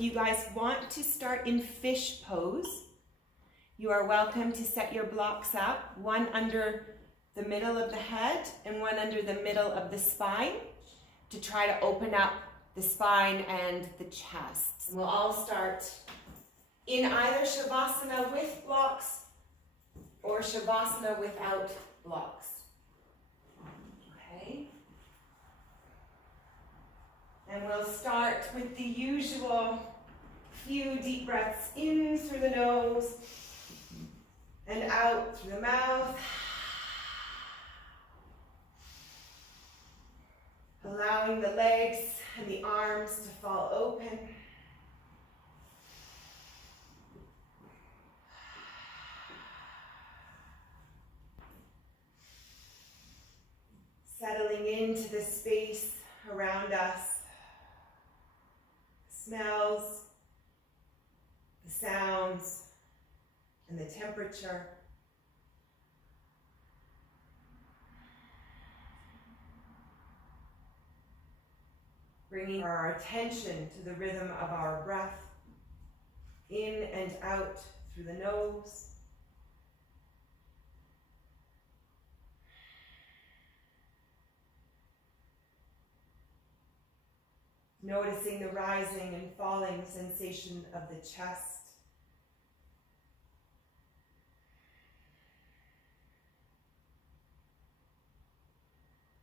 if you guys want to start in fish pose, you are welcome to set your blocks up, one under the middle of the head and one under the middle of the spine, to try to open up the spine and the chest. We'll all start in either Savasana with blocks or Savasana without blocks. Okay? And we'll start with the usual few deep breaths in through the nose and out through the mouth. Allowing the legs and the arms to fall open. Settling into the space around us. The smells, the sounds, and the temperature. Bringing our attention to the rhythm of our breath, in and out through the nose. Noticing the rising and falling sensation of the chest.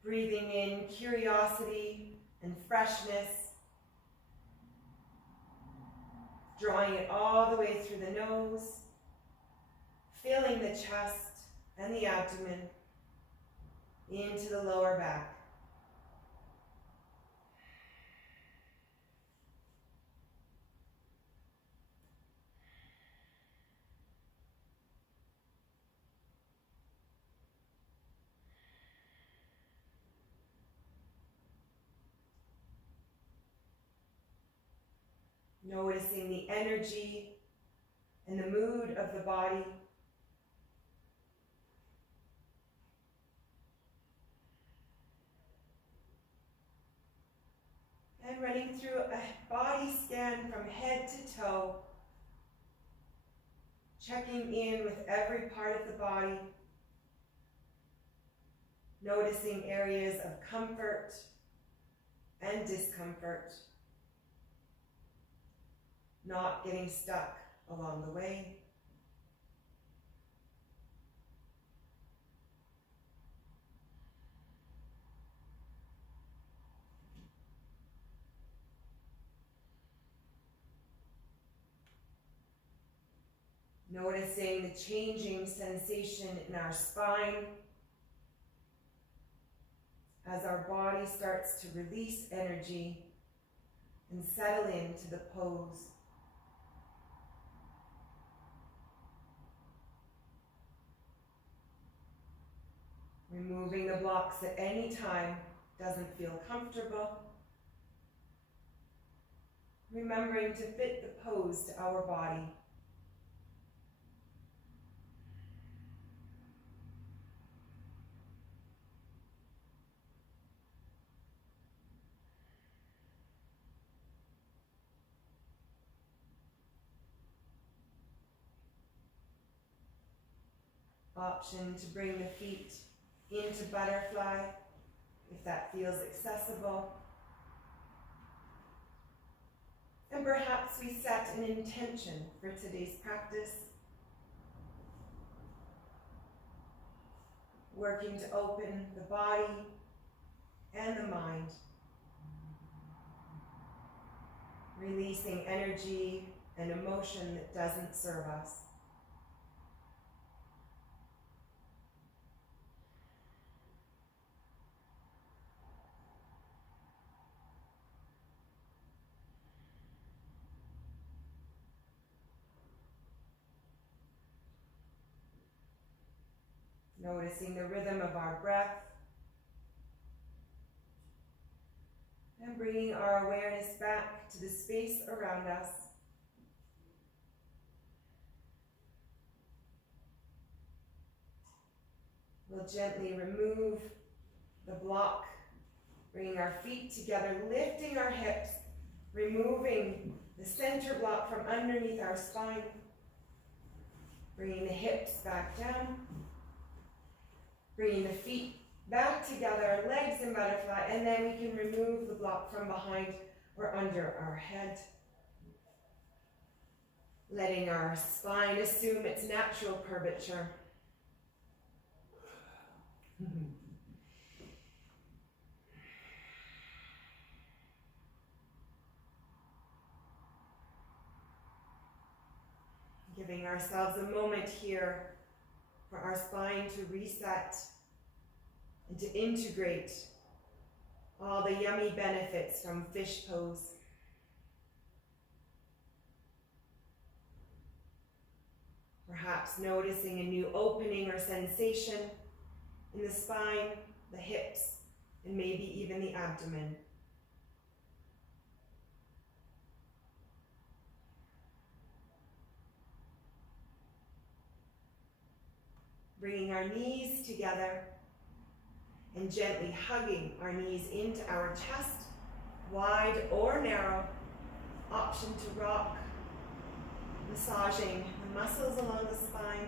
Breathing in curiosity and freshness, drawing it all the way through the nose, filling the chest and the abdomen into the lower back. Noticing the energy and the mood of the body. And running through a body scan from head to toe, checking in with every part of the body, noticing areas of comfort and discomfort, not getting stuck along the way. Noticing the changing sensation in our spine as our body starts to release energy and settle into the pose. Removing the blocks at any time doesn't feel comfortable. Remembering to fit the pose to our body. Option to bring the feet into butterfly, if that feels accessible. And perhaps we set an intention for today's practice. Working to open the body and the mind. Releasing energy and emotion that doesn't serve us. Noticing the rhythm of our breath and bringing our awareness back to the space around us. We'll gently remove the block, bringing our feet together, lifting our hips, Removing the center block from underneath our spine. Bringing the hips back down. Bringing the feet back together, legs in butterfly, and then we can remove the block from behind or under our head. Letting our spine assume its natural curvature. Giving ourselves a moment here for our spine to reset and to integrate all the yummy benefits from fish pose. Perhaps noticing a new opening or sensation in the spine, the hips, and maybe even the abdomen. Bringing our knees together and gently hugging our knees into our chest, wide or narrow. Option to rock, massaging the muscles along the spine.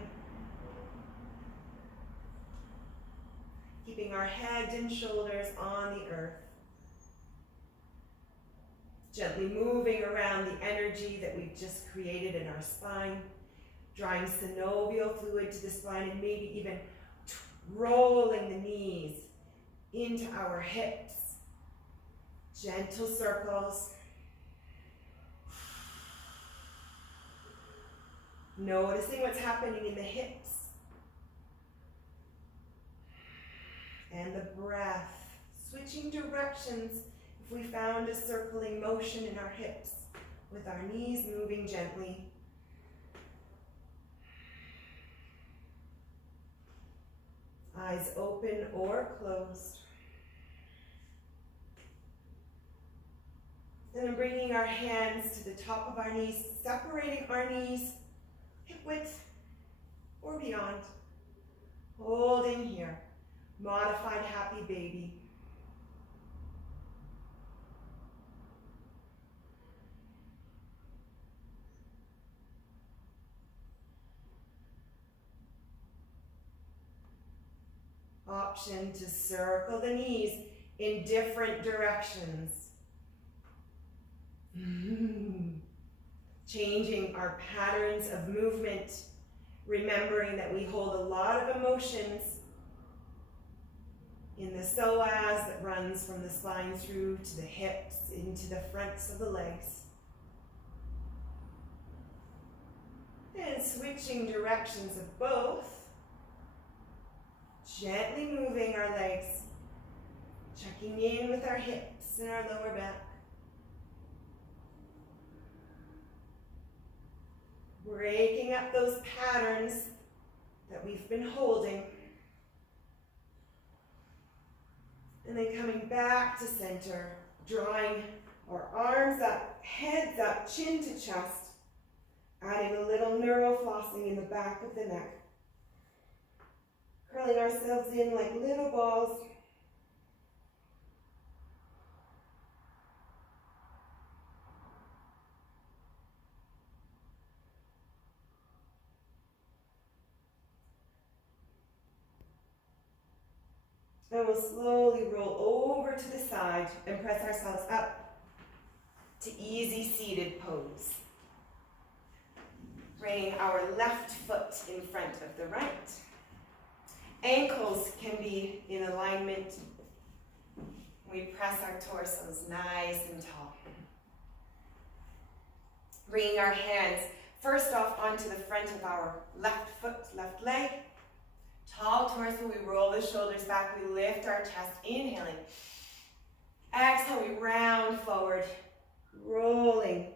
Keeping our head and shoulders on the earth. Gently moving around the energy that we've just created in our spine. Drawing synovial fluid to the spine and maybe even rolling the knees into our hips. Gentle circles. Noticing what's happening in the hips. And the breath. Switching directions if we found a circling motion in our hips with our knees moving gently. Eyes open or closed. And then bringing our hands to the top of our knees, separating our knees, hip width or beyond. Holding here. Modified happy baby. Option to circle the knees in different directions. Changing our patterns of movement, remembering that we hold a lot of emotions in the psoas that runs from the spine through to the hips, into the fronts of the legs. And switching directions of both. Gently moving our legs, checking in with our hips and our lower back. Breaking up those patterns that we've been holding. And then coming back to center, drawing our arms up, heads up, chin to chest, adding a little neuroflossing in the back of the neck. Curling ourselves in like little balls. And we'll slowly roll over to the side and press ourselves up to easy seated pose. Bringing our left foot in front of the right. Ankles can be in alignment. We press our torsos nice and tall. Bringing our hands first off onto the front of our left foot, left leg. Tall torso, we roll the shoulders back, we lift our chest, inhaling. Exhale, we round forward, rolling.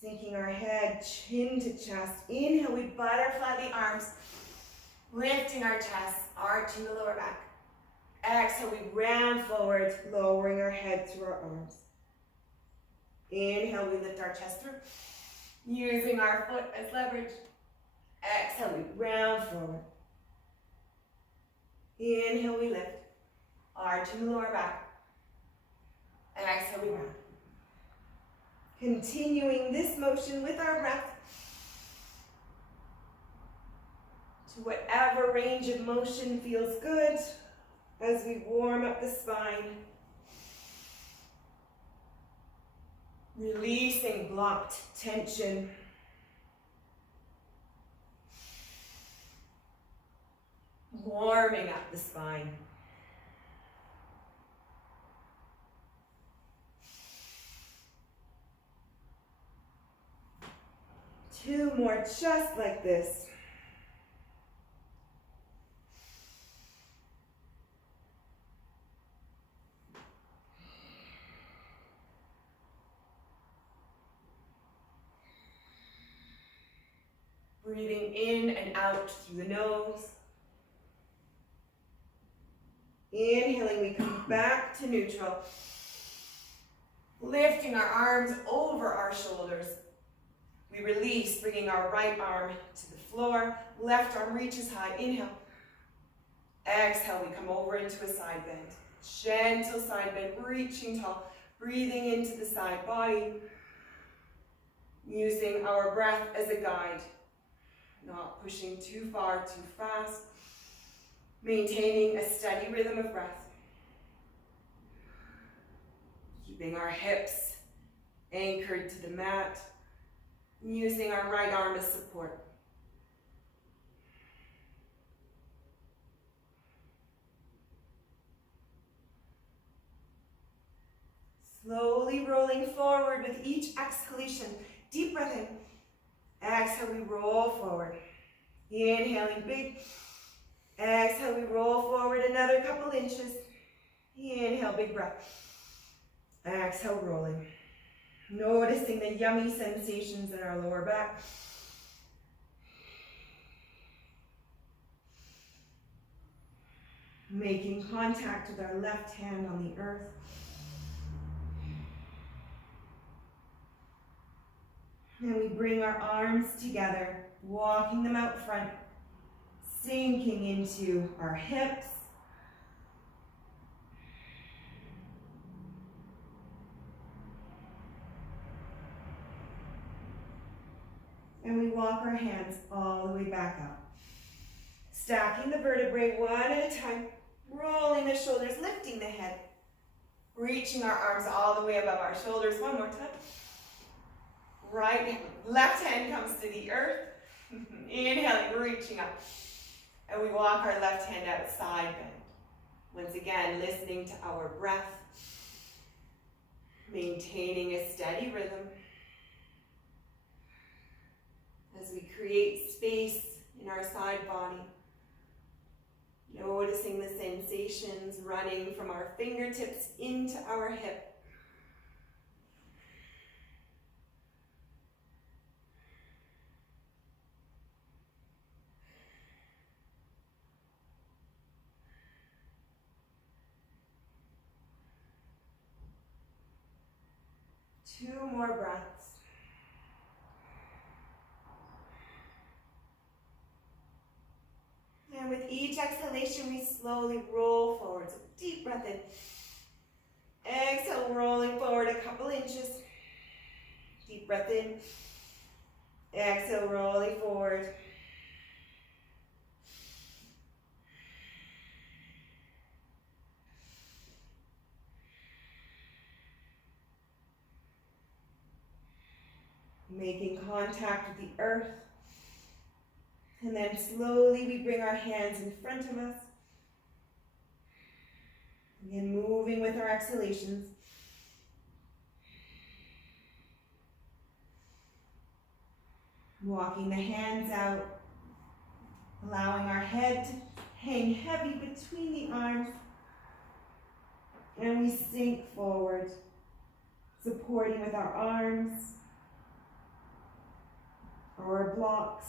Sinking our head, chin to chest. Inhale, we butterfly the arms. Lifting our chest, arching the lower back. Exhale, we round forward, lowering our head through our arms. Inhale, we lift our chest through, using our foot as leverage. Exhale, we round forward. Inhale, we lift, arching the lower back. And exhale, we round. Continuing this motion with our breath to whatever range of motion feels good as we warm up the spine. Releasing blocked tension. Warming up the spine. Two more just like this. Breathing in and out through the nose. Inhaling, we come back to neutral. Lifting our arms over our shoulders. We release, bringing our right arm to the floor. Left arm reaches high. Inhale. Exhale, we come over into a side bend. Gentle side bend, reaching tall. Breathing into the side body. Using our breath as a guide. Not pushing too far, too fast. Maintaining a steady rhythm of breath. Keeping our hips anchored to the mat. Using our right arm as support. Slowly rolling forward with each exhalation. Deep breath in. Exhale, we roll forward. Inhaling big. Exhale, we roll forward another couple inches. Inhale, big breath. Exhale, rolling. Noticing the yummy sensations in our lower back. Making contact with our left hand on the earth. And we bring our arms together, walking them out front, sinking into our hips. And we walk our hands all the way back up. Stacking the vertebrae one at a time, rolling the shoulders, lifting the head, reaching our arms all the way above our shoulders. One more time. Left hand comes to the earth. Inhaling, reaching up. And we walk our left hand out, side bend. Once again, listening to our breath. Maintaining a steady rhythm. As we create space in our side body. Noticing the sensations running from our fingertips into our hip. Two more breaths. And with each exhalation, we slowly roll forward. So deep breath in. Exhale, rolling forward a couple inches. Deep breath in. Exhale, rolling forward. Making contact with the earth. And then slowly we bring our hands in front of us. Again, moving with our exhalations. Walking the hands out. Allowing our head to hang heavy between the arms. And we sink forward. Supporting with our arms. Or blocks.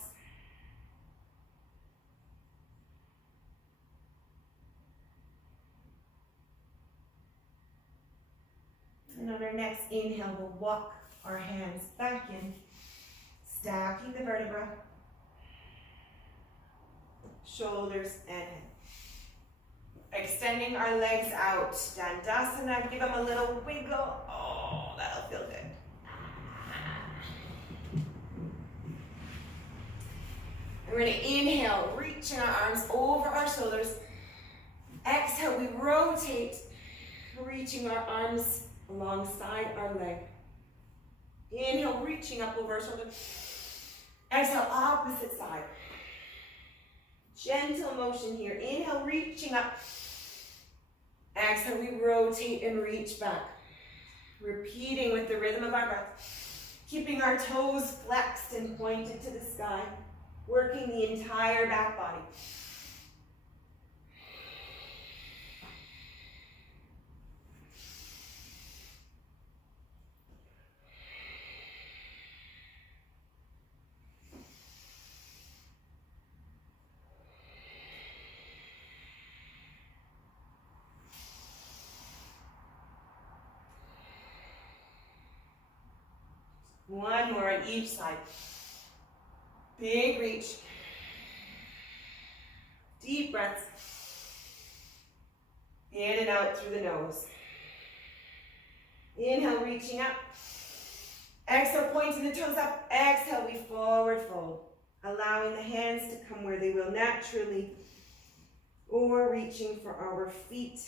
And on our next inhale, we'll walk our hands back in, stacking the vertebra, shoulders and head. Extending our legs out, Dandasana, give them a little wiggle. Oh, that'll feel good. And we're going to inhale, reaching our arms over our shoulders. Exhale, we rotate, reaching our arms alongside our leg. Inhale, reaching up over our shoulder. Exhale, opposite side. Gentle motion here. Inhale, reaching up. Exhale, we rotate and reach back. Repeating with the rhythm of our breath. Keeping our toes flexed and pointed to the sky. Working the entire back body. One more on each side. Big reach. Deep breaths. In and out through the nose. Inhale, reaching up. Exhale, pointing the toes up. Exhale, we forward fold. Allowing the hands to come where they will naturally, or reaching for our feet.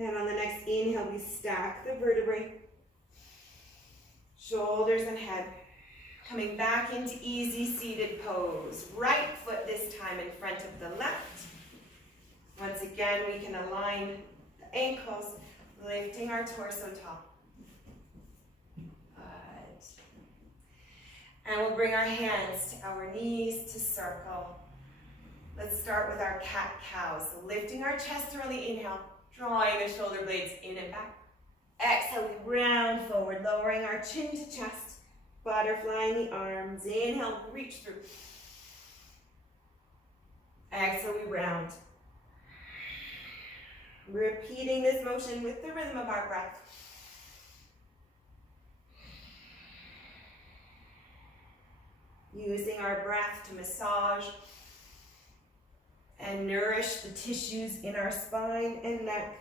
And on the next inhale, we stack the vertebrae, shoulders and head. Coming back into easy seated pose. Right foot this time in front of the left. Once again, we can align the ankles, lifting our torso tall. Good. And we'll bring our hands to our knees to circle. Let's start with our cat-cow. So lifting our chest through on the inhale. Drawing the shoulder blades in and back. Exhale, we round forward, lowering our chin to chest. Butterflying the arms. Inhale, reach through. Exhale, we round. Repeating this motion with the rhythm of our breath. Using our breath to massage and nourish the tissues in our spine and neck.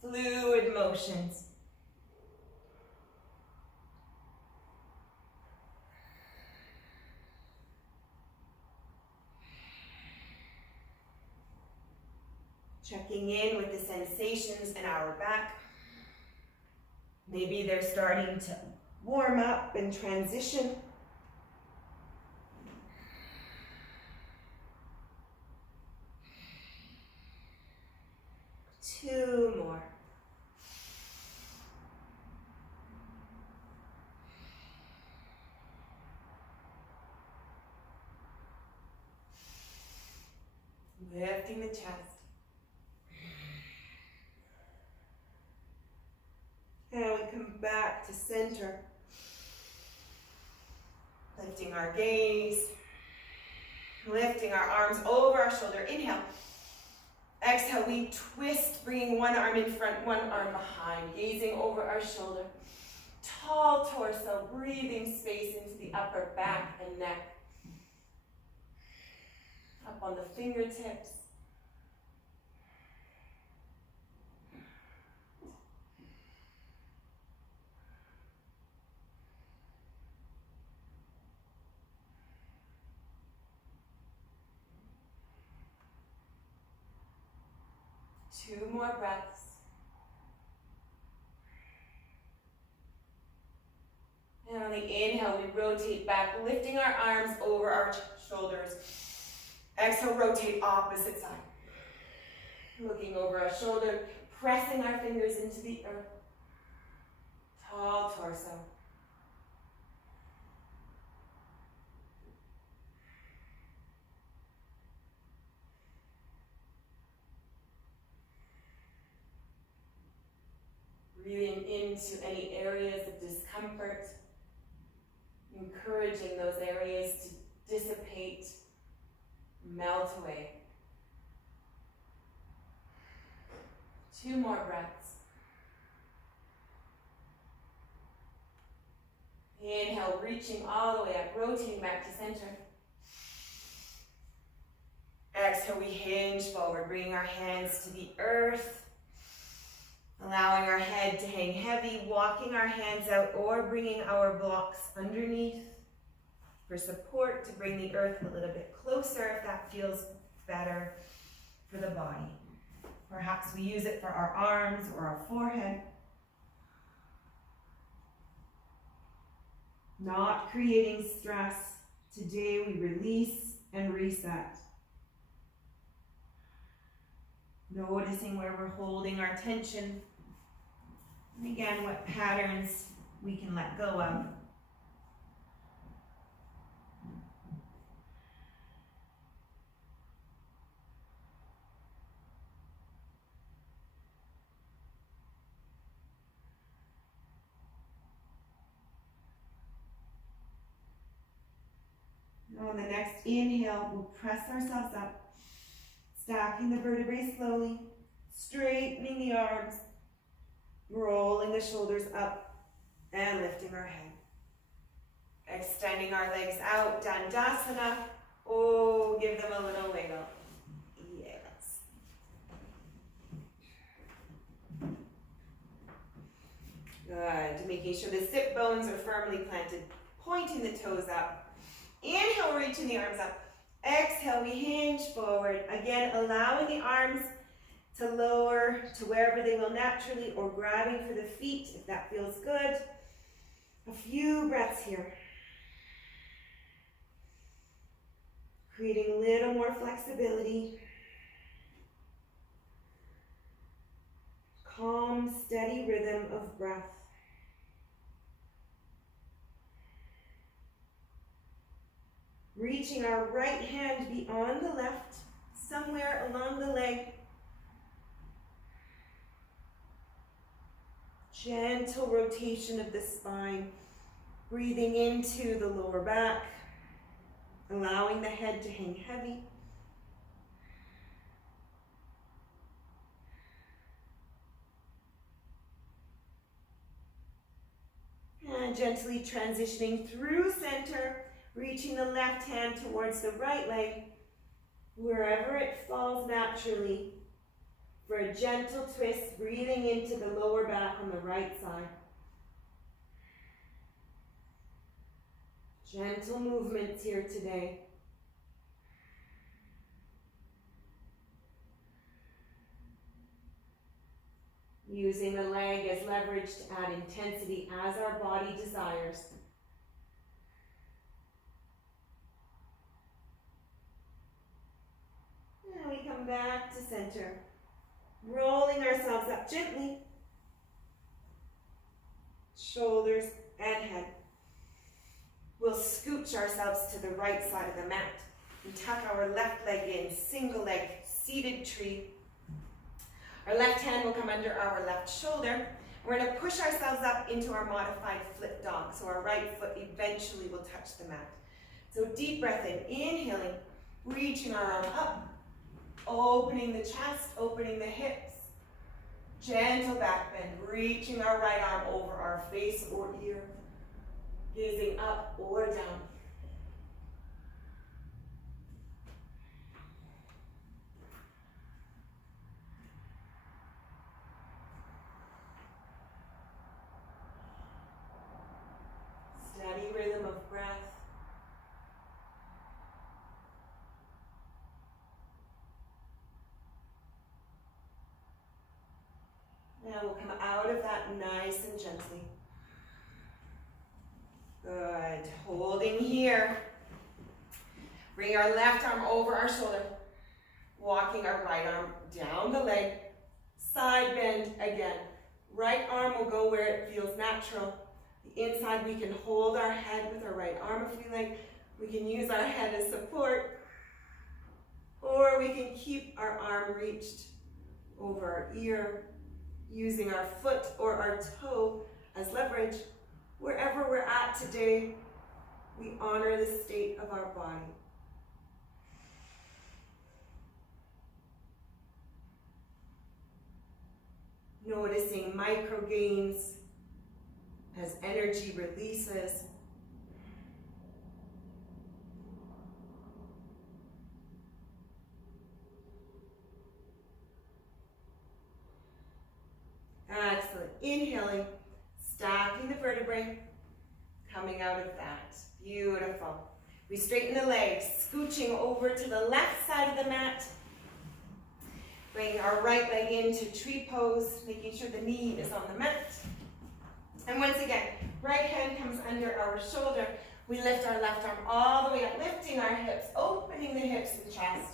Fluid motions. Checking in with the sensations in our back. Maybe they're starting to warm up and transition. Two more. Lifting the chest. And we come back to center. Lifting our gaze. Lifting our arms over our shoulder. Inhale. Exhale, we twist, bringing one arm in front, one arm behind, gazing over our shoulder. Tall torso, breathing space into the upper back and neck. Up on the fingertips. Two more breaths. And on the inhale, we rotate back, lifting our arms over our shoulders. Exhale, rotate opposite side. Looking over our shoulder, pressing our fingers into the earth. Tall torso. Breathing into any areas of discomfort, encouraging those areas to dissipate, melt away. Two more breaths. Inhale, reaching all the way up, rotating back to center. Exhale, we hinge forward, bringing our hands to the earth, allowing our head to hang heavy, walking our hands out or bringing our blocks underneath for support to bring the earth a little bit closer if that feels better for the body. Perhaps we use it for our arms or our forehead. Not creating stress. Today we release and reset. Noticing where we're holding our tension. And again, what patterns we can let go of. On the next inhale, we'll press ourselves up, stacking the vertebrae slowly, straightening the arms, rolling the shoulders up, and lifting our head. Extending our legs out, Dandasana. Oh, give them a little wiggle. Yes. Good. Making sure the sit bones are firmly planted, pointing the toes up. Inhale, reaching the arms up. Exhale, we hinge forward. Again, allowing the arms to lower to wherever they will naturally, or grabbing for the feet if that feels good. A few breaths here. Creating a little more flexibility. Calm, steady rhythm of breath. Reaching our right hand beyond the left, somewhere along the leg. Gentle rotation of the spine, breathing into the lower back, allowing the head to hang heavy. And gently transitioning through center, reaching the left hand towards the right leg, wherever it falls naturally, for a gentle twist, breathing into the lower back on the right side. Gentle movements here today. Using the leg as leverage to add intensity as our body desires. And we come back to center, rolling ourselves up gently, shoulders and head. We'll scooch ourselves to the right side of the mat and tuck our left leg in, single leg, seated tree. Our left hand will come under our left shoulder. We're going to push ourselves up into our modified flip dog, so our right foot eventually will touch the mat. So deep breath in, inhaling, reaching our arm up, opening the chest, opening the hips. Gentle back bend, reaching our right arm over our face or ear, gazing up or down. Steady rhythm of breath. Now we'll come out of that nice and gently. Good. Holding here. Bring our left arm over our shoulder. Walking our right arm down the leg. Side bend again. Right arm will go where it feels natural. The inside, we can hold our head with our right arm if we like. We can use our head as support. Or we can keep our arm reached over our ear, using our foot or our toe as leverage. Wherever we're at today, we honor the state of our body. Noticing micro gains as energy releases, Excellent. Inhaling, stacking the vertebrae, coming out of that. Beautiful. We straighten the legs, scooching over to the left side of the mat. Bringing our right leg into tree pose, making sure the knee is on the mat. And once again, right hand comes under our shoulder. We lift our left arm all the way up, lifting our hips, opening the hips and chest.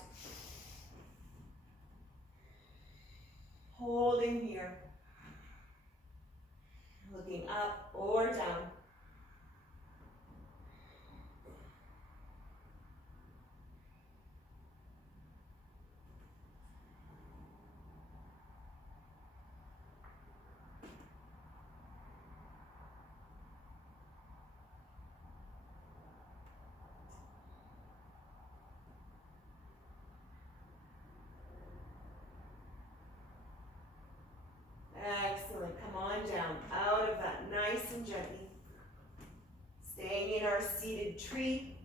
Holding here. Looking up or down. Excellent. Come on down out of that nice and gently. Staying in our seated tree.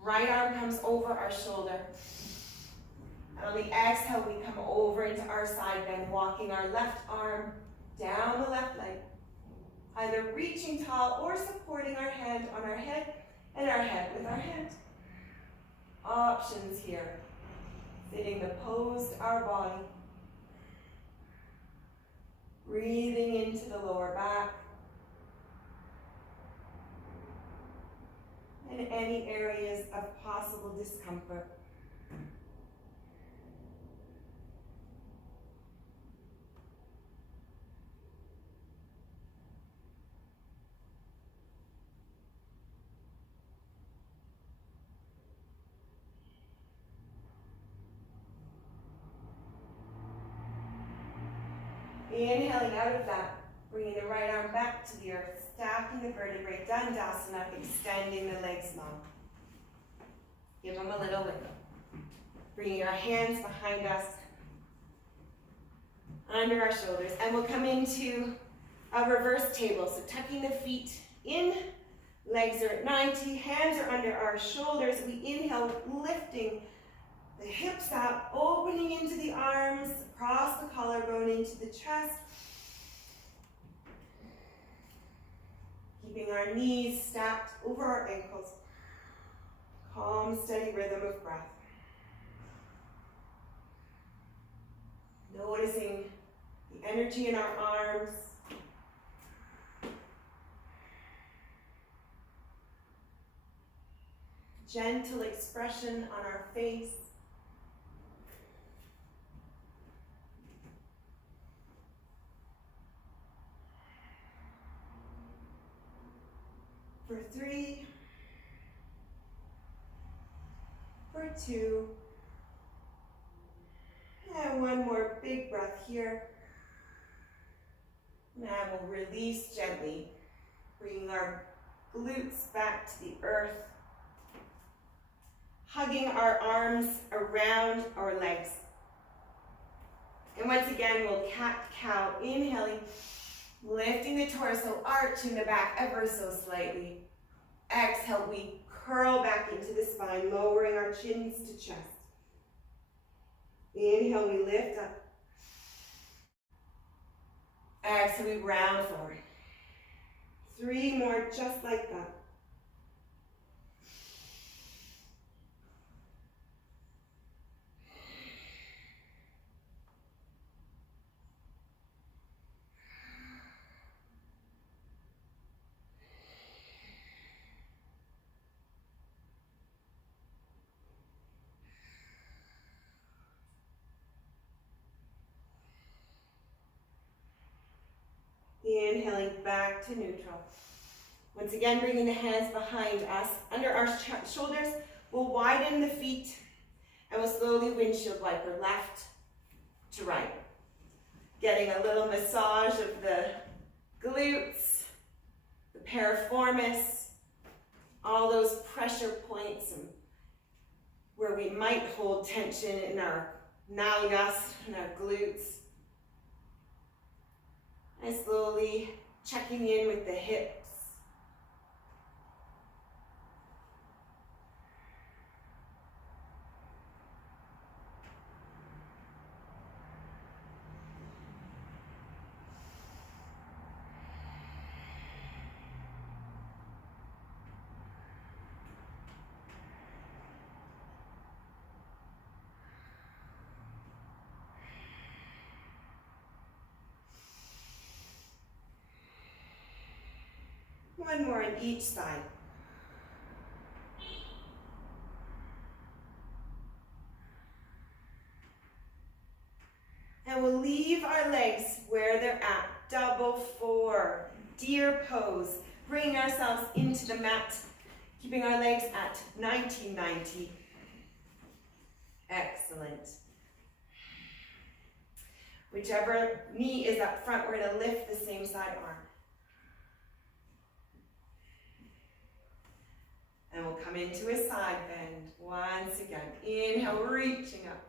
Right arm comes over our shoulder. And on the exhale, we come over into our side bend, walking our left arm down the left leg. Either reaching tall or supporting our hand on our head and our head with our hand. Options here. Fitting the pose to our body. Breathing into the lower back. And any areas of possible discomfort. Inhaling out of that, bringing the right arm back to the earth, stacking the vertebrae, Dandasana, extending the legs long. Give them a little wiggle. Bringing our hands behind us, under our shoulders, and we'll come into a reverse table. So tucking the feet in, legs are at 90, hands are under our shoulders. We inhale, lifting the hips up, opening into the arms, across the collarbone into the chest. Keeping our knees stacked over our ankles. Calm, steady rhythm of breath. Noticing the energy in our arms. Gentle expression on our face. For 3, for 2, and one more big breath here. And we'll release gently, bringing our glutes back to the earth, hugging our arms around our legs. And once again, we'll cat-cow, inhaling, lifting the torso, arching the back ever so slightly. Exhale, we curl back into the spine, lowering our chins to chest. Inhale, we lift up. Exhale, we round forward. 3 more just like that. Inhaling back to neutral. Once again, bringing the hands behind us, under our shoulders. We'll widen the feet and we'll slowly windshield wiper left to right. Getting a little massage of the glutes, the piriformis, all those pressure points and where we might hold tension in our nalgas and our glutes. And slowly checking in with the hips. One more on each side. And we'll leave our legs where they're at. Double four, deer pose. Bringing ourselves into the mat, keeping our legs at 90-90. Excellent. Whichever knee is up front, we're going to lift the same side arm. And we'll come into a side bend once again. Inhale, reaching up.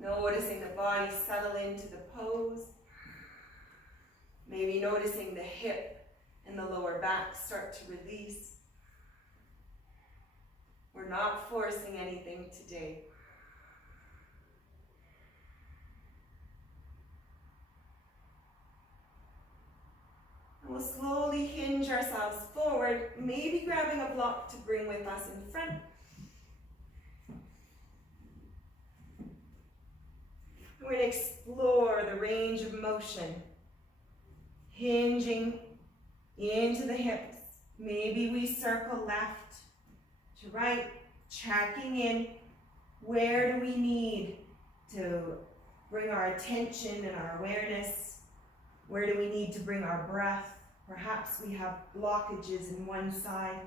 Noticing the body settle into the pose. Maybe noticing the hip and the lower back start to release. We're not forcing anything today. And we'll slowly hinge ourselves forward, maybe grabbing a block to bring with us in front. We're going to explore the range of motion, hinging into the hips. Maybe we circle left to right, checking in. Where do we need to bring our attention and our awareness? Where do we need to bring our breath? Perhaps we have blockages in one side.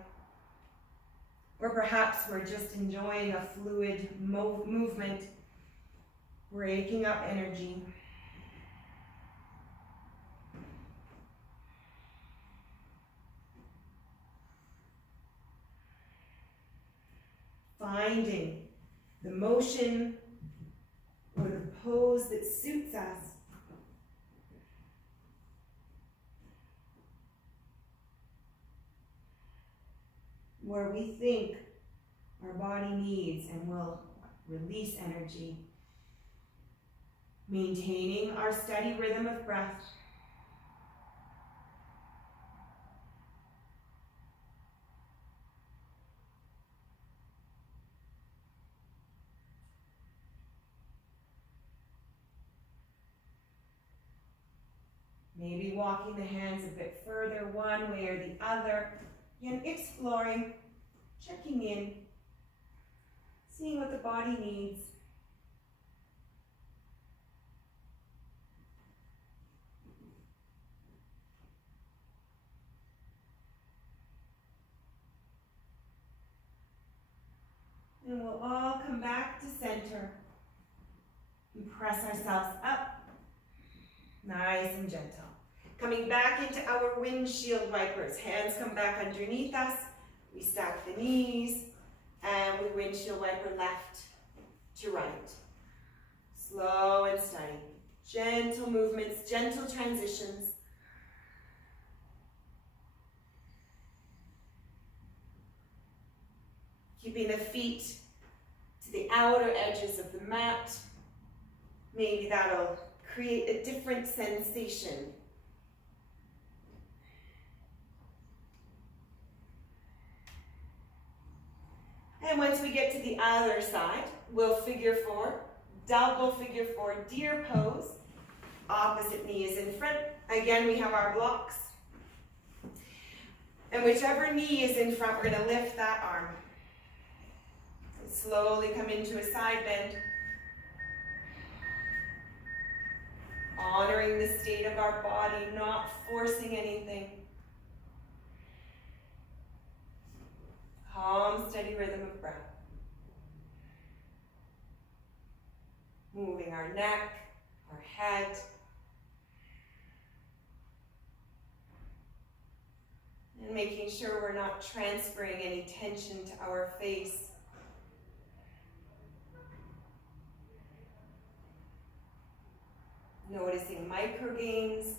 Or perhaps we're just enjoying a fluid movement, breaking up energy. Finding the motion or the pose that suits us. Where we think our body needs and will release energy. Maintaining our steady rhythm of breath. Maybe walking the hands a bit further one way or the other. And exploring, checking in, seeing what the body needs. And we'll all come back to center and press ourselves up, nice and gentle. Coming back into our windshield wipers. Hands come back underneath us. We stack the knees and we windshield wiper left to right. Slow and steady. Gentle movements, gentle transitions. Keeping the feet to the outer edges of the mat. Maybe that'll create a different sensation. And once we get to the other side, we'll figure four, double figure four, deer pose. Opposite knee is in front. Again, we have our blocks. And whichever knee is in front, we're going to lift that arm. And slowly come into a side bend. Honoring the state of our body, not forcing anything. Calm, steady rhythm of breath. Moving our neck, our head. And making sure we're not transferring any tension to our face. Noticing micro gains.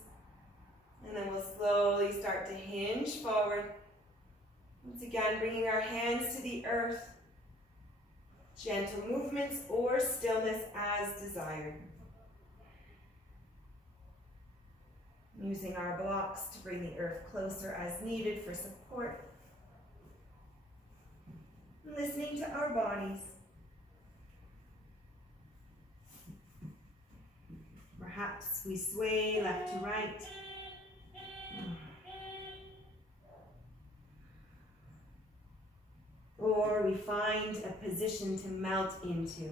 And then we'll slowly start to hinge forward. Once again, bringing our hands to the earth. Gentle movements or stillness as desired. Using our blocks to bring the earth closer as needed for support. Listening to our bodies. Perhaps we sway left to right. Or we find a position to melt into.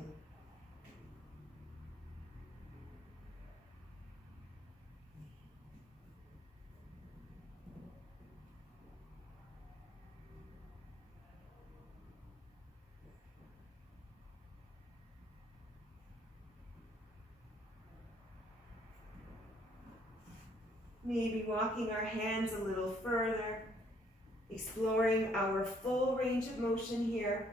Maybe walking our hands a little further, exploring our full range of motion here.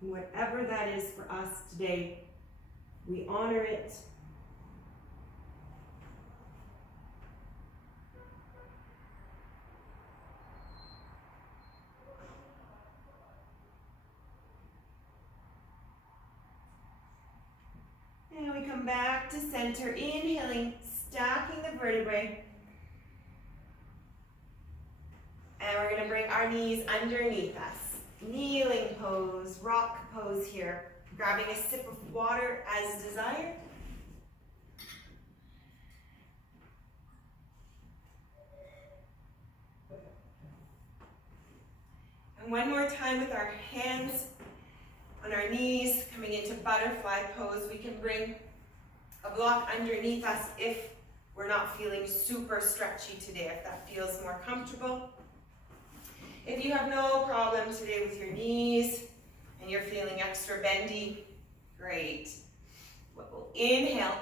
Whatever that is for us today, we honor it. And we come back to center, inhaling, stacking the vertebrae. And we're going to bring our knees underneath us. Kneeling pose, rock pose here. Grabbing a sip of water as desired. And one more time with our hands on our knees, coming into butterfly pose. We can bring a block underneath us if we're not feeling super stretchy today, if that feels more comfortable. If you have no problem today with your knees and you're feeling extra bendy, great. We'll inhale,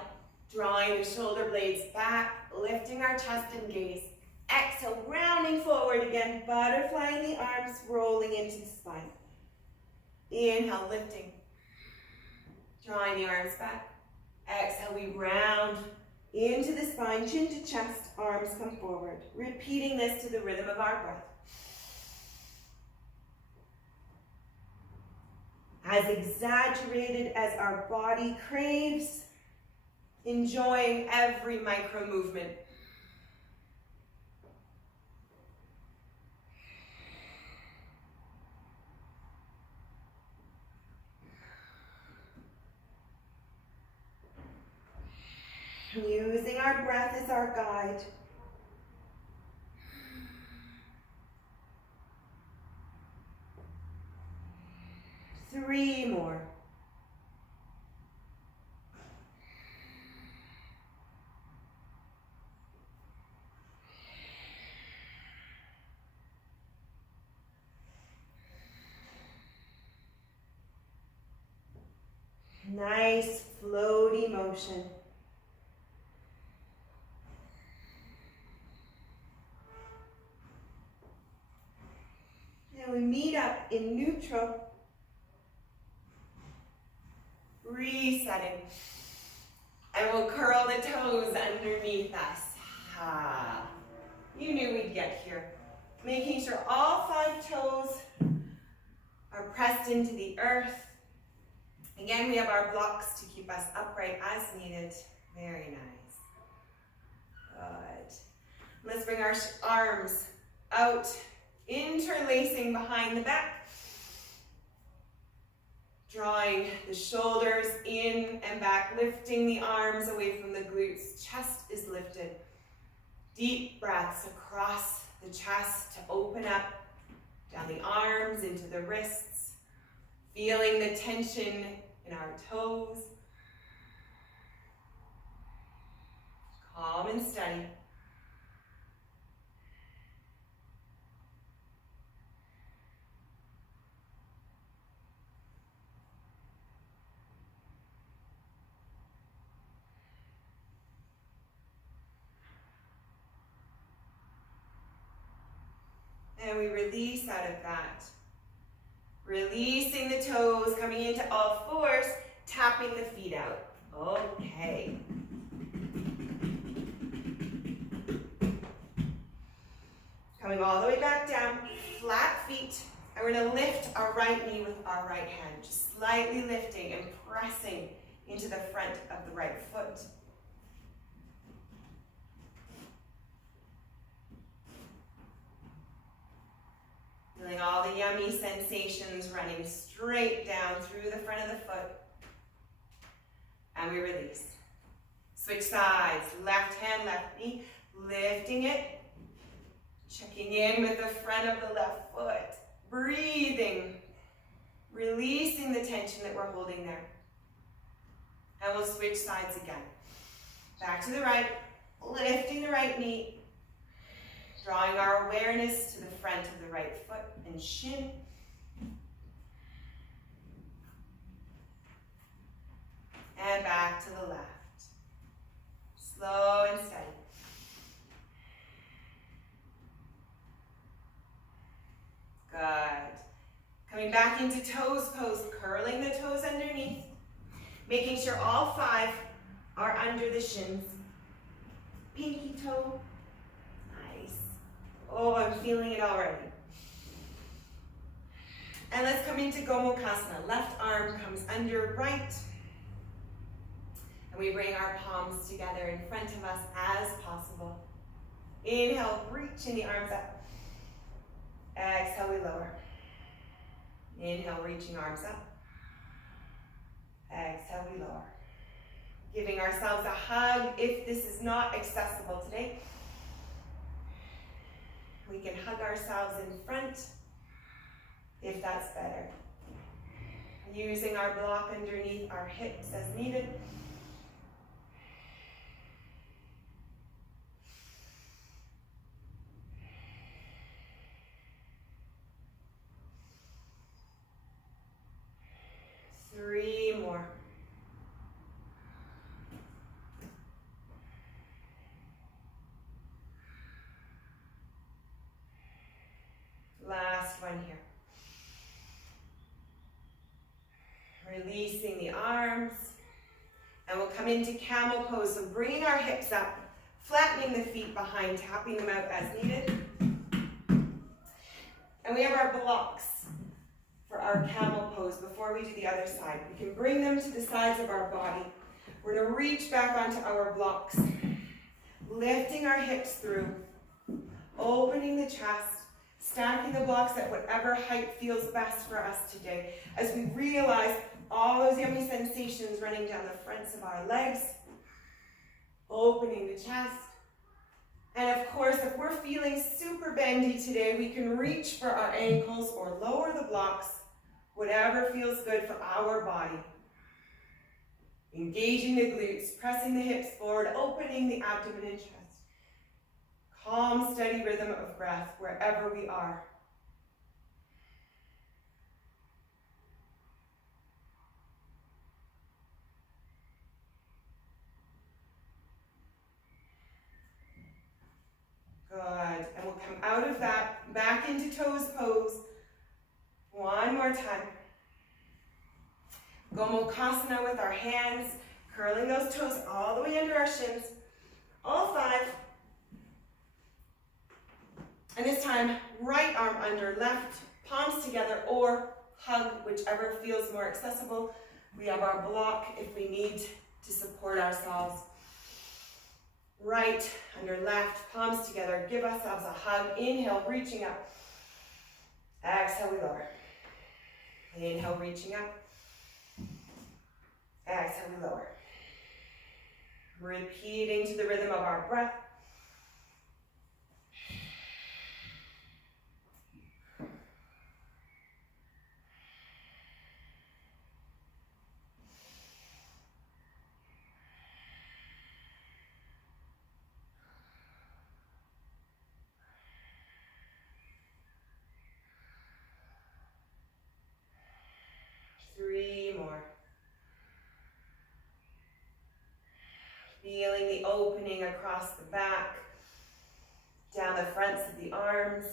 drawing the shoulder blades back, lifting our chest and gaze. Exhale, rounding forward again, butterflying the arms, rolling into the spine. Inhale, lifting, drawing the arms back. Exhale, we round into the spine, chin to chest, arms come forward. Repeating this to the rhythm of our breath. As exaggerated as our body craves, enjoying every micro movement. Using our breath as our guide. Three more. Nice floaty motion. And we meet up in neutral. Resetting. And we'll curl the toes underneath us. Ah, you knew we'd get here. Making sure all 5 toes are pressed into the earth. Again, we have our blocks to keep us upright as needed. Very nice. Good. Let's bring our arms out, interlacing behind the back. Drawing the shoulders in and back, lifting the arms away from the glutes. Chest is lifted. Deep breaths across the chest to open up, down the arms, into the wrists. Feeling the tension in our toes. Calm and steady. And we release out of that. Releasing the toes, coming into all fours, tapping the feet out. Okay. Coming all the way back down, flat feet. And we're going to lift our right knee with our right hand, just slightly lifting and pressing into the front of the right foot. Feeling all the yummy sensations running straight down through the front of the foot. And we release. Switch sides, left hand, left knee, lifting it. Checking in with the front of the left foot. Breathing. Releasing the tension that we're holding there. And we'll switch sides again. Back to the right, lifting the right knee. Drawing our awareness to the front of the right foot and shin. And back to the left. Slow and steady. Good. Coming back into toes pose, curling the toes underneath. Making sure all 5 are under the shins. Pinky toe. Nice. Oh, I'm feeling it already. And let's come into Gomukhasana. Left arm comes under right. And we bring our palms together in front of us as possible. Inhale, reaching the arms up. Exhale, we lower. Inhale, reaching arms up. Exhale, we lower. Giving ourselves a hug if this is not accessible today. We can hug ourselves in front if that's better. Using our block underneath our hips as needed. Three more. Last one here. Releasing the arms. And we'll come into camel pose. So bringing our hips up, flattening the feet behind, tapping them out as needed. And we have our blocks for our camel pose before we do the other side. We can bring them to the sides of our body. We're going to reach back onto our blocks, lifting our hips through, opening the chest, stacking the blocks at whatever height feels best for us today as we realize all those yummy sensations running down the fronts of our legs, opening the chest. And of course, if we're feeling super bendy today, we can reach for our ankles or lower the blocks, whatever feels good for our body. Engaging the glutes, pressing the hips forward, opening the abdomen and chest. Calm, steady rhythm of breath wherever we are. Good, and we'll come out of that, back into toes pose. One more time. Gomukhasana with our hands, curling those toes all the way under our shins. All 5. And this time, right arm under left, palms together, or hug, whichever feels more accessible. We have our block if we need to support ourselves. Right under left, palms together, give ourselves a hug. Inhale, reaching up. Exhale, we lower. Inhale, reaching up. Exhale, we lower. Repeating to the rhythm of our breath. Three more. Feeling the opening across the back, down the fronts of the arms.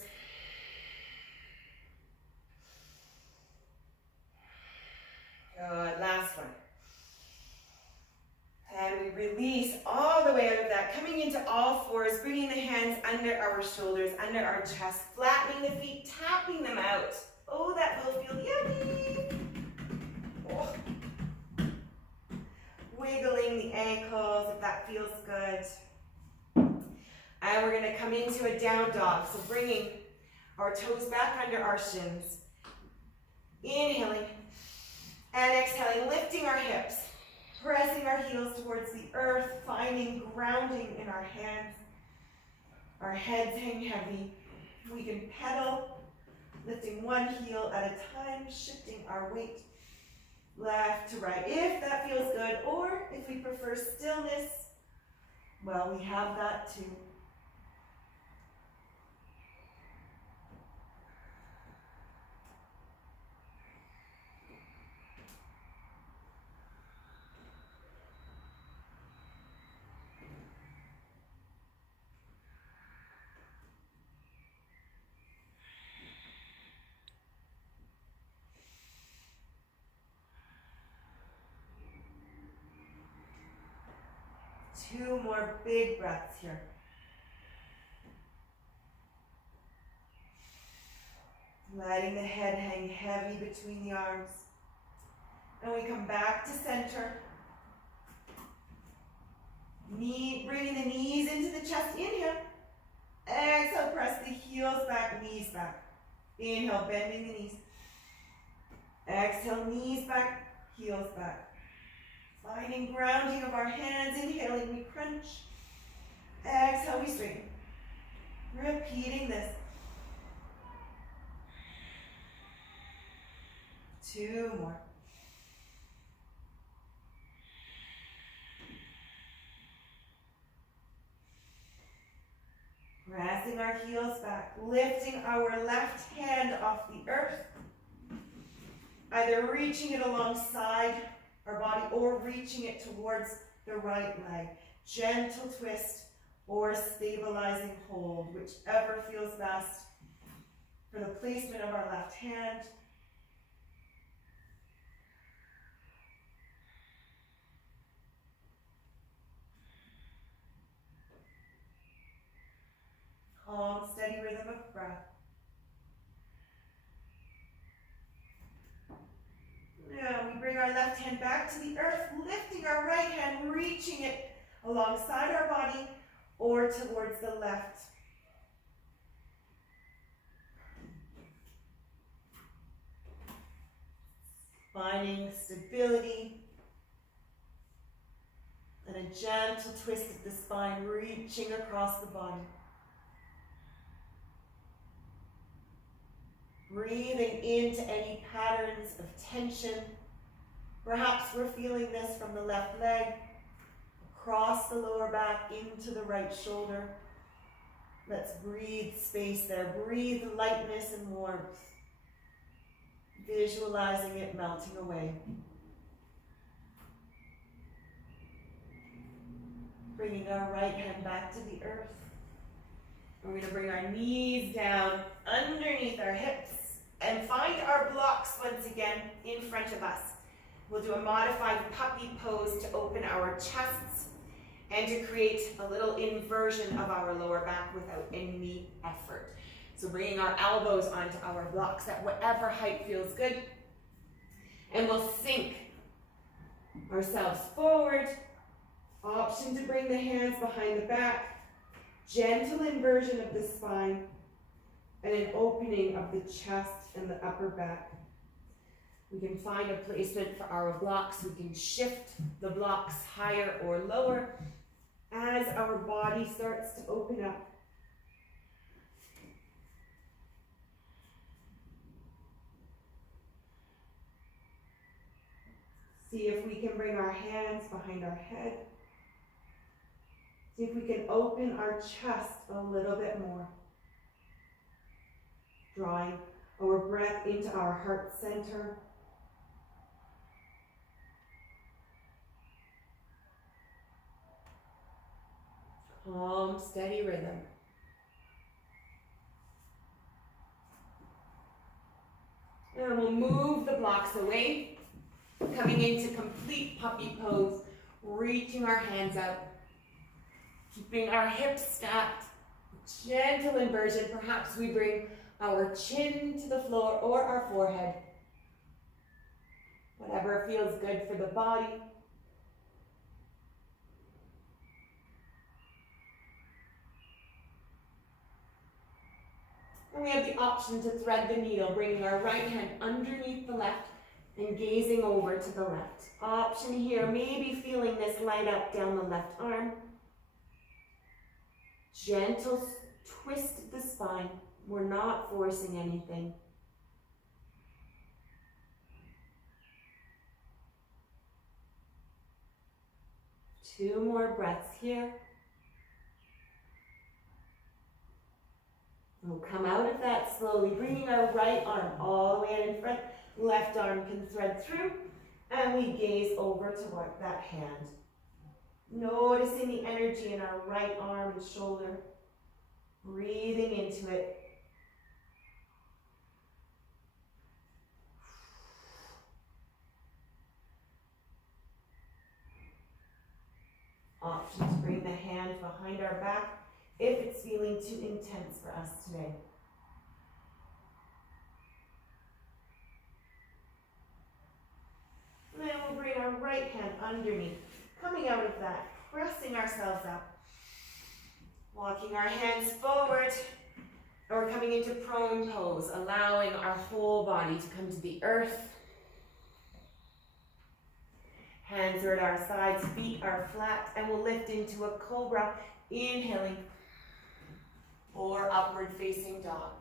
Good, last one. And we release all the way out of that, coming into all fours, bringing the hands under our shoulders, under our chest, flattening the feet, tapping them out. Oh, that will feel yummy. Oh. Wiggling the ankles if that feels good. And we're going to come into a down dog. So bringing our toes back under our shins. Inhaling and exhaling, lifting our hips. Pressing our heels towards the earth, finding grounding in our hands. Our heads hang heavy. We can pedal, lifting one heel at a time, shifting our weight left to right, if that feels good, or if we prefer stillness, well, we have that too. Two more big breaths here. Letting the head hang heavy between the arms. And we come back to center. Bringing the knees into the chest. Inhale. Exhale, press the heels back, knees back. Inhale, bending the knees. Exhale, knees back, heels back. Finding grounding of our hands. Inhaling, we crunch. Exhale, we straighten. Repeating this. Two more. Pressing our heels back, lifting our left hand off the earth. Either reaching it alongside our body or reaching it towards the right leg. Gentle twist or stabilizing hold, whichever feels best for the placement of our left hand. Calm, steady rhythm of breath. Now we bring our left hand back to the earth, lifting our right hand, reaching it alongside our body or towards the left. Finding stability and a gentle twist of the spine, reaching across the body. Breathing into any patterns of tension. Perhaps we're feeling this from the left leg, across the lower back, into the right shoulder. Let's breathe space there. Breathe lightness and warmth. Visualizing it melting away. Bringing our right hand back to the earth. We're going to bring our knees down underneath our hips and find our blocks once again in front of us. We'll do a modified puppy pose to open our chests and to create a little inversion of our lower back without any effort. So bringing our elbows onto our blocks at whatever height feels good. And we'll sink ourselves forward. Option to bring the hands behind the back. Gentle inversion of the spine. And an opening of the chest and the upper back. We can find a placement for our blocks. We can shift the blocks higher or lower as our body starts to open up. See if we can bring our hands behind our head. See if we can open our chest a little bit more. Drawing our breath into our heart center. Calm, steady rhythm. And we'll move the blocks away, coming into complete puppy pose, reaching our hands out, keeping our hips stacked, gentle inversion. Perhaps we bring our chin to the floor or our forehead. Whatever feels good for the body. And we have the option to thread the needle, bringing our right hand underneath the left, and gazing over to the left. Option here, maybe feeling this light up down the left arm. Gentle twist of the spine. We're not forcing anything. Two more breaths here. We'll come out of that slowly, bringing our right arm all the way out in front. Left arm can thread through, and we gaze over toward that hand. Noticing the energy in our right arm and shoulder. Breathing into it. Option to bring the hand behind our back if it's feeling too intense for us today. And then we'll bring our right hand underneath, coming out of that, pressing ourselves up, walking our hands forward, and we're coming into prone pose, allowing our whole body to come to the earth. Hands are at our sides, feet are flat, and we'll lift into a cobra, inhaling, or upward facing dog.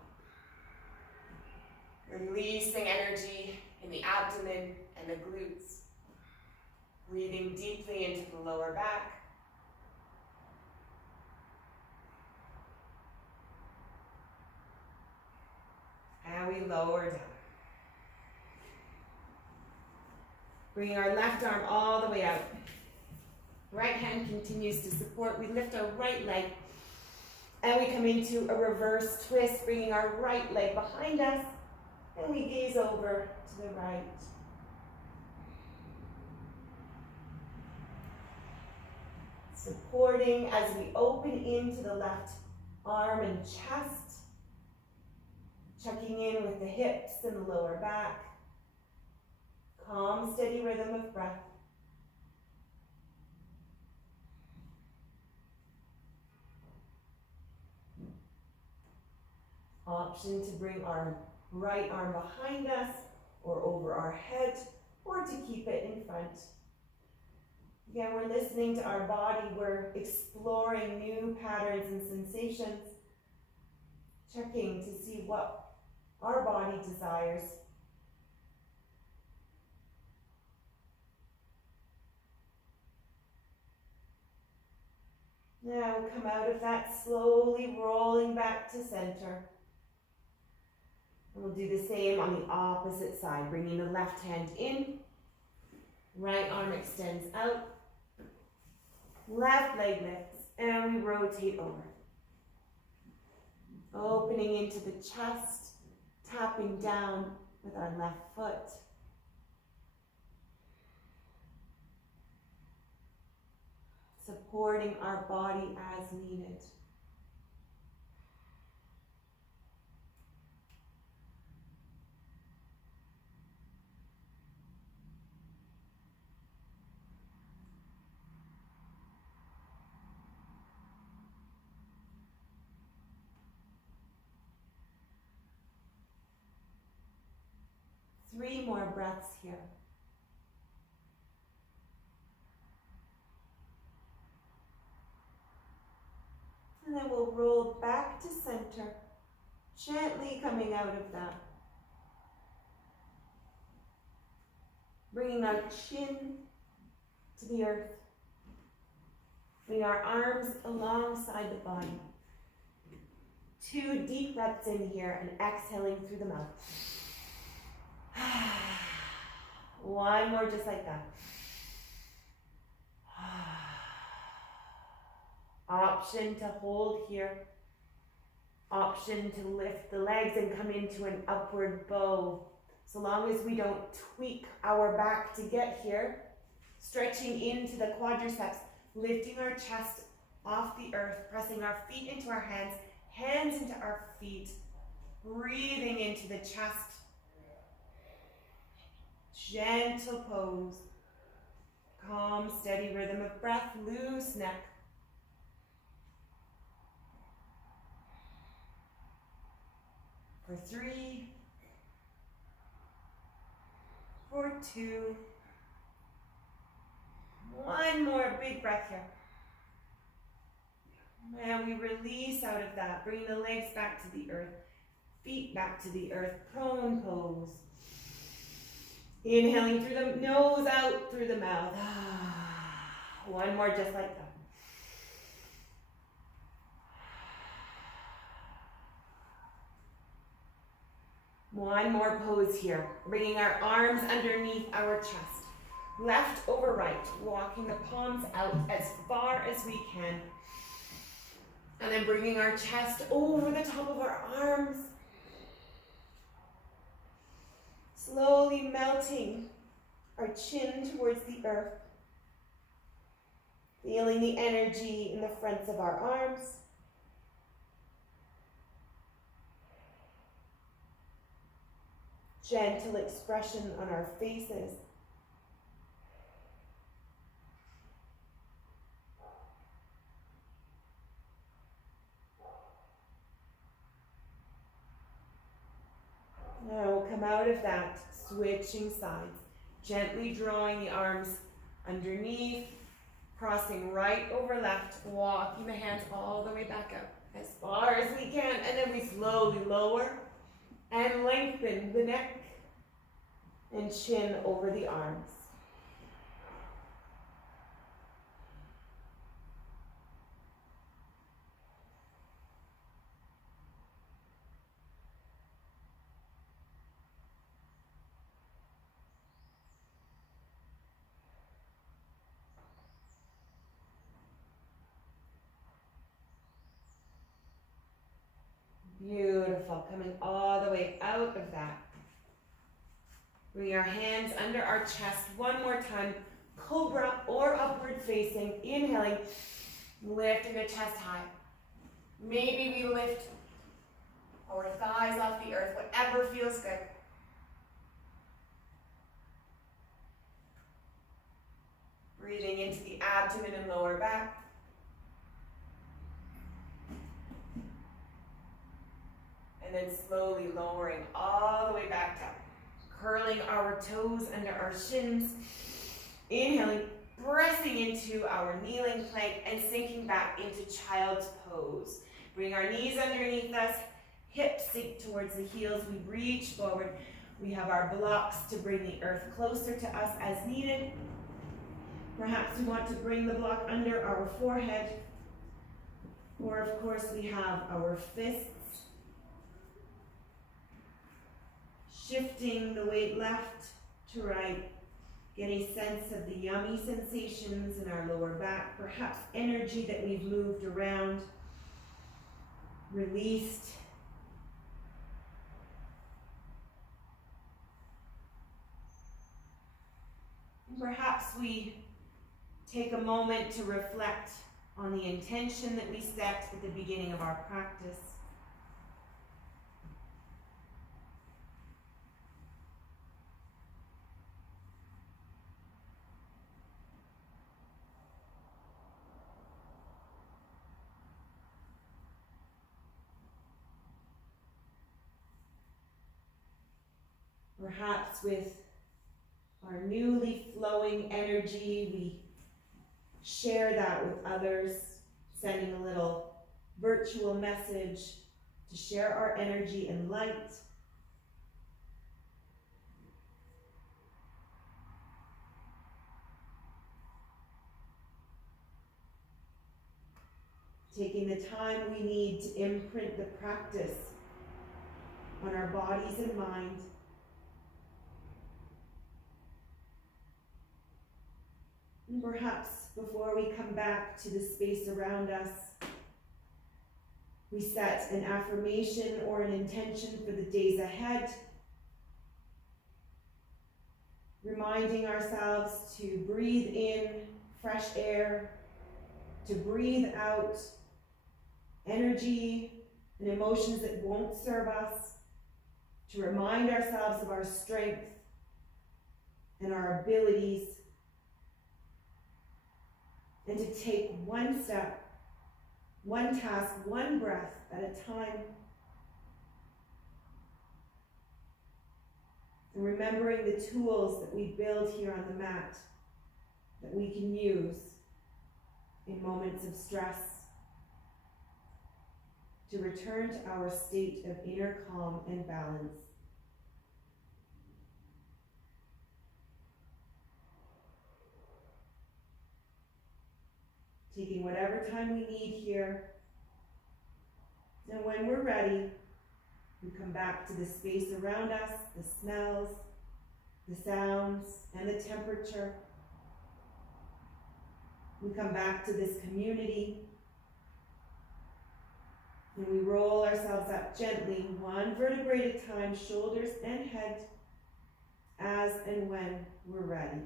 Releasing energy in the abdomen and the glutes. Breathing deeply into the lower back. And we lower down. Bringing our left arm all the way out. Right hand continues to support. We lift our right leg and we come into a reverse twist, bringing our right leg behind us, and we gaze over to the right. Supporting as we open into the left arm and chest, checking in with the hips and the lower back. Calm, steady rhythm of breath. Option to bring our right arm behind us or over our head, or to keep it in front. Again, we're listening to our body. We're exploring new patterns and sensations, checking to see what our body desires. Now we'll come out of that, slowly rolling back to center. And we'll do the same on the opposite side, bringing the left hand in, right arm extends out, left leg lifts, and we rotate over. Opening into the chest, tapping down with our left foot. Supporting our body as needed. Three more breaths here. And then we'll roll back to center, gently coming out of that. Bringing our chin to the earth. Bring our arms alongside the body. 2 deep breaths in here and exhaling through the mouth. One more just like that. Option to hold here. Option to lift the legs and come into an upward bow. So long as we don't tweak our back to get here. Stretching into the quadriceps, lifting our chest off the earth, pressing our feet into our hands, hands into our feet, breathing into the chest. Gentle pose. Calm, steady rhythm of breath, loose neck. For 3, for 2. One more big breath here. And we release out of that. Bring the legs back to the earth. Feet back to the earth. Prone pose. Inhaling through the nose, out through the mouth. One more just like that. One more pose here. Bringing our arms underneath our chest. Left over right. Walking the palms out as far as we can. And then bringing our chest over the top of our arms. Slowly melting our chin towards the earth. Feeling the energy in the fronts of our arms. Gentle expression on our faces. Now we'll come out of that, switching sides, gently drawing the arms underneath, crossing right over left, walking the hands all the way back up as far as we can, and then we slowly lower and lengthen the neck and chin over the arms. Beautiful, coming all the way out of that. Bring our hands under our chest one more time, cobra or upward facing, inhaling, lifting the chest high. Maybe we lift our thighs off the earth, whatever feels good. Breathing into the abdomen and lower back. And then slowly lowering all the way back down. Curling our toes under our shins. Inhaling, pressing into our kneeling plank and sinking back into child's pose. Bring our knees underneath us, hips sink towards the heels. We reach forward. We have our blocks to bring the earth closer to us as needed. Perhaps we want to bring the block under our forehead. Or of course we have our fists. Shifting the weight left to right. Get a sense of the yummy sensations in our lower back. Perhaps energy that we've moved around. Released. Perhaps we take a moment to reflect on the intention that we set at the beginning of our practice. Perhaps with our newly flowing energy, we share that with others, sending a little virtual message to share our energy and light. Taking the time we need to imprint the practice on our bodies and mind. And perhaps before we come back to the space around us, we set an affirmation or an intention for the days ahead, reminding ourselves to breathe in fresh air, to breathe out energy and emotions that won't serve us, to remind ourselves of our strength and our abilities, and to take one step, one task, one breath at a time. And remembering the tools that we build here on the mat that we can use in moments of stress to return to our state of inner calm and balance. Taking whatever time we need here. And when we're ready, we come back to the space around us, the smells, the sounds, and the temperature. We come back to this community, and we roll ourselves up gently, one vertebrae at a time, shoulders and head, as and when we're ready.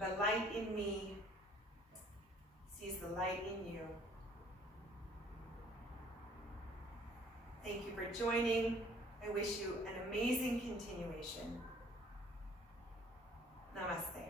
The light in me sees the light in you. Thank you for joining. I wish you an amazing continuation. Namaste.